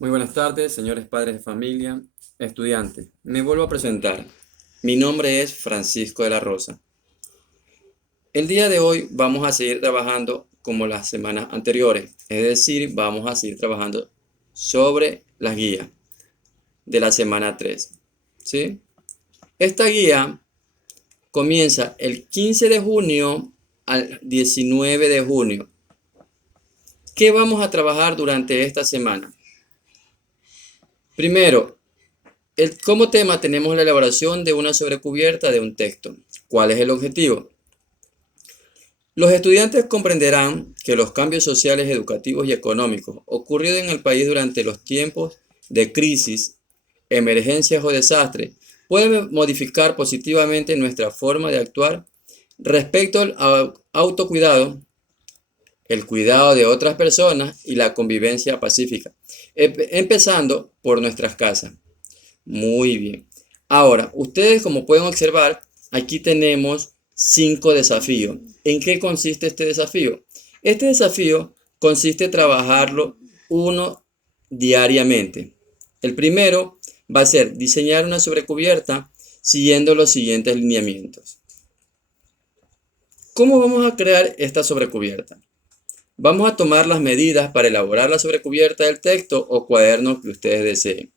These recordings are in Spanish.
Muy buenas tardes, señores padres de familia, estudiantes. Me vuelvo a presentar. Mi nombre es Francisco de la Rosa. El día de hoy vamos a seguir trabajando como las semanas anteriores, es decir, vamos a seguir trabajando sobre las guías de la semana 3. ¿Sí? Esta guía comienza el 15 de junio al 19 de junio. ¿Qué vamos a trabajar durante esta semana? Primero, como tema tenemos la elaboración de una sobrecubierta de un texto. ¿Cuál es el objetivo? Los estudiantes comprenderán que los cambios sociales, educativos y económicos ocurridos en el país durante los tiempos de crisis, emergencias o desastres pueden modificar positivamente nuestra forma de actuar respecto al autocuidado, el cuidado de otras personas y la convivencia pacífica, empezando por nuestras casas. Muy bien. Ahora, ustedes como pueden observar, aquí tenemos 5 desafíos. ¿En qué consiste este desafío? Este desafío consiste en trabajarlo uno diariamente. El primero va a ser diseñar una sobrecubierta siguiendo los siguientes lineamientos. ¿Cómo vamos a crear esta sobrecubierta? Vamos a tomar las medidas para elaborar la sobrecubierta del texto o cuaderno que ustedes deseen.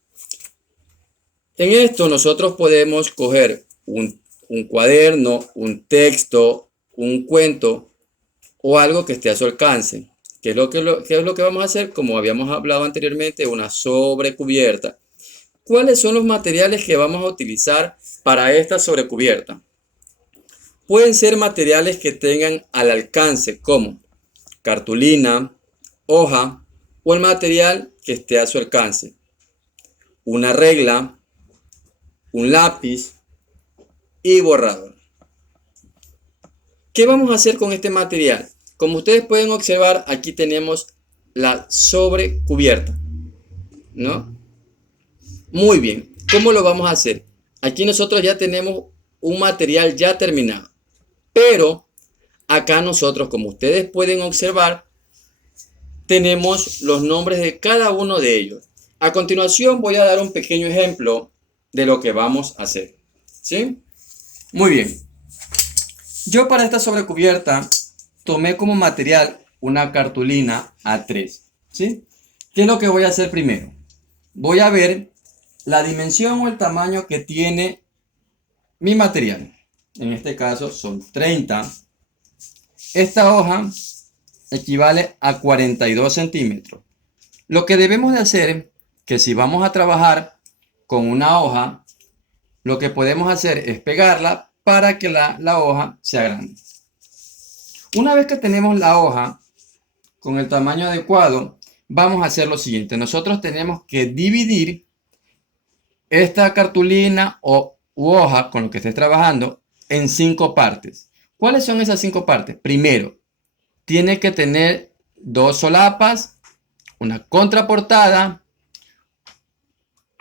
En esto nosotros podemos coger un cuaderno, un texto, un cuento o algo que esté a su alcance. ¿Qué es lo que vamos a hacer? Como habíamos hablado anteriormente, una sobrecubierta. ¿Cuáles son los materiales que vamos a utilizar para esta sobrecubierta? Pueden ser materiales que tengan al alcance como cartulina, hoja o el material que esté a su alcance. Una regla, un lápiz y borrador. ¿Qué vamos a hacer con este material? Como ustedes pueden observar, aquí tenemos la sobrecubierta, ¿no? Muy bien, ¿cómo lo vamos a hacer? Aquí nosotros ya tenemos un material ya terminado, pero acá nosotros, como ustedes pueden observar, tenemos los nombres de cada uno de ellos. A continuación voy a dar un pequeño ejemplo de lo que vamos a hacer, ¿sí? Muy bien. Yo para esta sobrecubierta tomé como material una cartulina A3, ¿sí? ¿Qué es lo que voy a hacer primero? Voy a ver la dimensión o el tamaño que tiene mi material. En este caso son 30. Esta hoja equivale a 42 centímetros. Lo que debemos de hacer, que si vamos a trabajar con una hoja, lo que podemos hacer es pegarla para que la hoja sea grande. Una vez que tenemos la hoja con el tamaño adecuado, vamos a hacer lo siguiente. Nosotros tenemos que dividir esta cartulina u hoja con lo que estés trabajando en 5 partes. ¿Cuáles son esas 5 partes? Primero, tiene que tener 2 solapas, una contraportada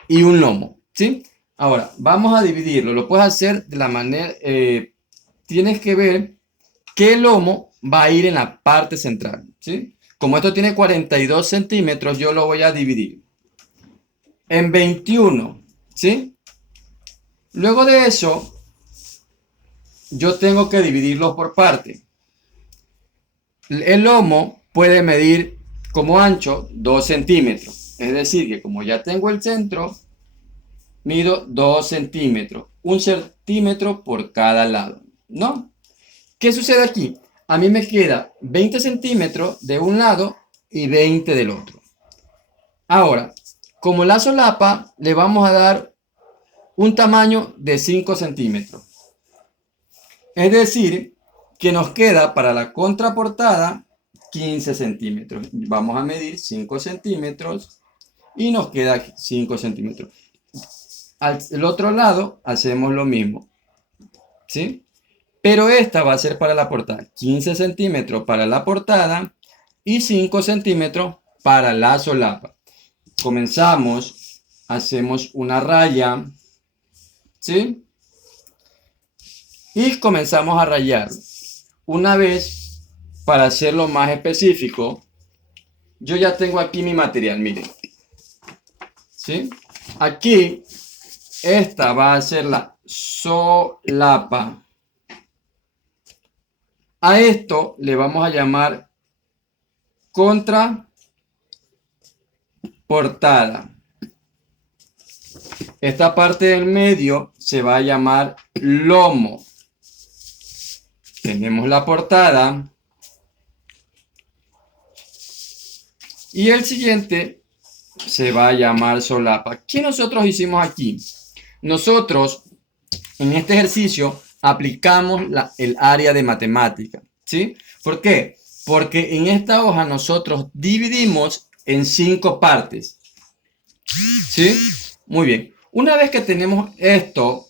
y un lomo, ¿sí? Ahora, vamos a dividirlo. Lo puedes hacer de la manera... tienes que ver qué lomo va a ir en la parte central, ¿sí? Como esto tiene 42 centímetros, yo lo voy a dividir en 21, ¿sí? Luego de eso, yo tengo que dividirlo por parte. El lomo puede medir como ancho 2 centímetros. Es decir, que como ya tengo el centro, mido 2 centímetros. 1 centímetro por cada lado, ¿no? ¿Qué sucede aquí? A mí me queda 20 centímetros de un lado y 20 del otro. Ahora, como la solapa, le vamos a dar un tamaño de 5 centímetros. Es decir, que nos queda para la contraportada 15 centímetros. Vamos a medir 5 centímetros y nos queda 5 centímetros. Al otro lado hacemos lo mismo, ¿sí? Pero esta va a ser para la portada. 15 centímetros para la portada y 5 centímetros para la solapa. Comenzamos, hacemos una raya, ¿sí? Y comenzamos a rayar. Una vez, para hacerlo más específico, yo ya tengo aquí mi material, miren. ¿sí? Aquí, esta va a ser la solapa. A esto le vamos a llamar contraportada. Esta parte del medio se va a llamar lomo. Tenemos la portada. Y el siguiente se va a llamar solapa. ¿Qué nosotros hicimos aquí? Nosotros en este ejercicio aplicamos el área de matemática, ¿sí? ¿Por qué? Porque en esta hoja nosotros dividimos en 5 partes, ¿sí? Muy bien. Una vez que tenemos esto,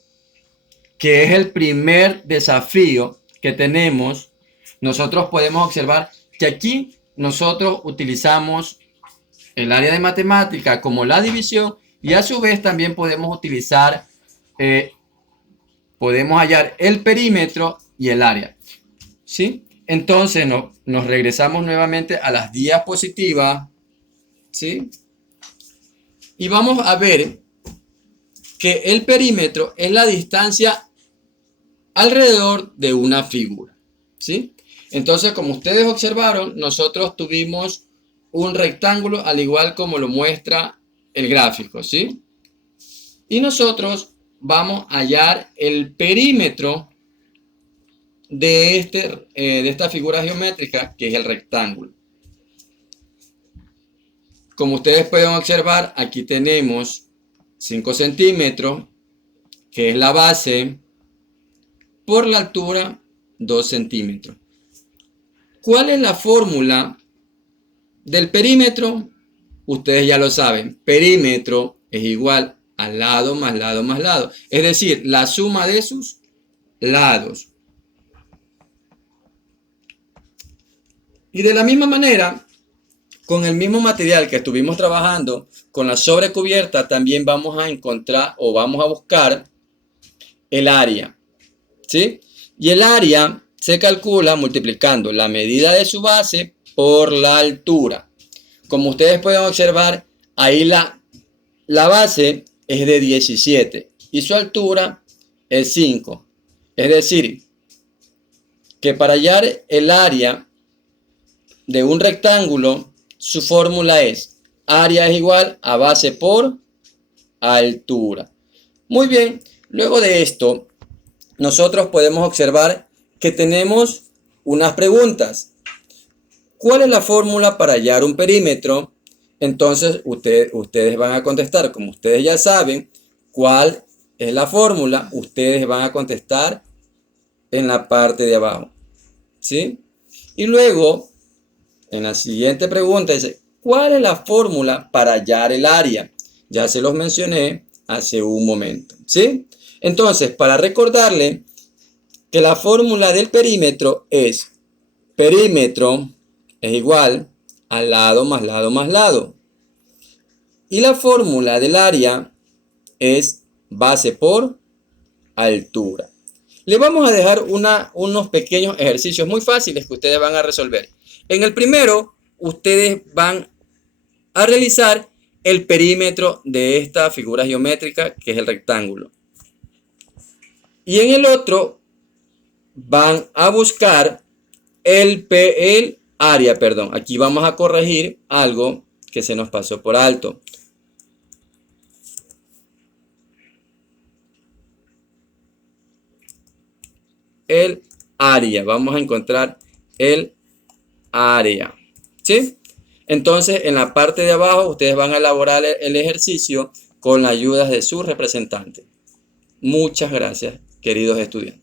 que es el primer desafío que tenemos, nosotros podemos observar que aquí nosotros utilizamos el área de matemática como la división y a su vez también podemos utilizar, podemos hallar el perímetro y el área, ¿sí? Entonces nos regresamos nuevamente a las diapositivas, ¿sí? Y vamos a ver que el perímetro es la distancia alrededor de una figura, ¿sí? Entonces, como ustedes observaron, nosotros tuvimos un rectángulo al igual como lo muestra el gráfico, ¿sí? Y nosotros vamos a hallar el perímetro de esta figura geométrica que es el rectángulo. Como ustedes pueden observar, aquí tenemos 5 centímetros, que es la base, por la altura 2 centímetros. ¿Cuál es la fórmula del perímetro? Ustedes ya lo saben, perímetro es igual a lado más lado más lado, es decir, la suma de sus lados. Y de la misma manera, con el mismo material que estuvimos trabajando con la sobrecubierta, también vamos a encontrar o vamos a buscar el área, ¿sí? Y el área se calcula multiplicando la medida de su base por la altura. Como ustedes pueden observar, ahí la base es de 17 y su altura es 5. Es decir, que para hallar el área de un rectángulo, su fórmula es área es igual a base por altura. Muy bien, luego de esto, nosotros podemos observar que tenemos unas preguntas. ¿Cuál es la fórmula para hallar un perímetro? Entonces, ustedes van a contestar, como ustedes ya saben, ¿cuál es la fórmula? Ustedes van a contestar en la parte de abajo, ¿sí? Y luego, en la siguiente pregunta dice, ¿cuál es la fórmula para hallar el área? Ya se los mencioné hace un momento, ¿sí? Entonces, para recordarle que la fórmula del perímetro es perímetro es igual a lado más lado más lado. Y la fórmula del área es base por altura. Le vamos a dejar unos pequeños ejercicios muy fáciles que ustedes van a resolver. En el primero, ustedes van a realizar el perímetro de esta figura geométrica que es el rectángulo. Y en el otro van a buscar el área, perdón. Aquí vamos a corregir algo que se nos pasó por alto. El área, vamos a encontrar el área, ¿sí? Entonces, en la parte de abajo, ustedes van a elaborar el ejercicio con la ayuda de su representante. Muchas gracias, queridos estudiantes.